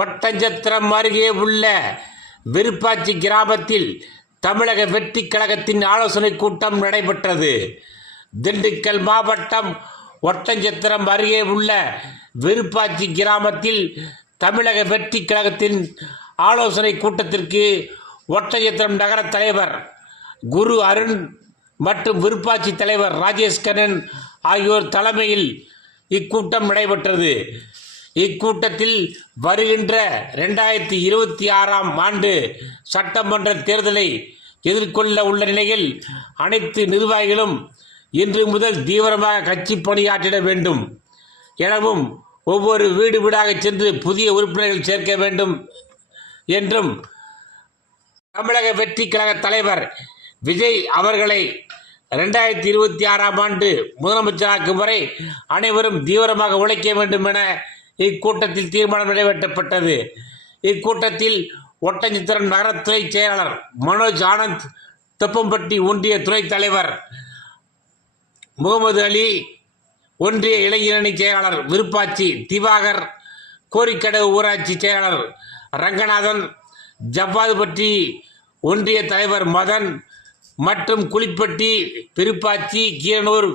ஒட்டஞ்சத்திரம் அருகே உள்ள விருப்பாச்சி கிராமத்தில் தமிழக வெற்றி கழகத்தின் ஆலோசனை கூட்டம் நடைபெற்றது. திண்டுக்கல் மாவட்டம் ஒட்டஞ்சத்திரம் அருகே உள்ள விருப்பாச்சி கிராமத்தில் தமிழக வெற்றி கழகத்தின் ஆலோசனை கூட்டத்திற்கு ஒட்டஞ்சத்திரம் நகர தலைவர் குரு அருண் மற்றும் விருப்பாச்சி தலைவர் ராஜேஷ் கண்ணன் ஆகியோர் தலைமையில் இக்கூட்டம் நடைபெற்றது. இக்கூட்டத்தில் வருகின்ற 2026ஆம் ஆண்டு சட்டமன்ற தேர்தலை எதிர்கொள்ள உள்ள நிலையில் அனைத்து நிர்வாகிகளும் இன்று முதல் தீவிரமாக கட்சி பணியாற்றிட வேண்டும் எனவும் ஒவ்வொரு வீடு வீடாக சென்று புதிய உறுப்பினர்கள் சேர்க்க வேண்டும் என்றும் தமிழக வெற்றி கழக தலைவர் விஜய் அவர்களை 2026ஆம் ஆண்டு முதலமைச்சராக்கும் வரை அனைவரும் தீவிரமாக உழைக்க வேண்டும் என இக்கூட்டத்தில் தீர்மானம் நிறைவேற்றப்பட்டது. இக்கூட்டத்தில் ஒட்டஞ்சத்திரம் நகரத்துறை செயலாளர் மனோஜ் ஆனந்த், தொப்பம்பட்டி ஒன்றிய துணைத் தலைவர் முகமது அலி, ஒன்றிய இளைஞரணி செயலாளர் விருப்பாச்சி திவாகர், கோரிக்கடவு ஊராட்சி செயலாளர் ரங்கநாதன், ஜவ்வாதுபட்டி ஒன்றிய தலைவர் மதன் மற்றும் குளிப்பட்டி, விருப்பாச்சி, கீரனூர்,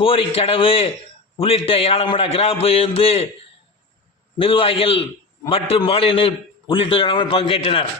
கோரிக்கடவு உள்ளிட்ட ஏராளமான கிராமப்பகுதியிலிருந்து நிர்வாகிகள் மற்றும் மகளிர் உள்ளிட்டோர் பங்கேற்றனர்.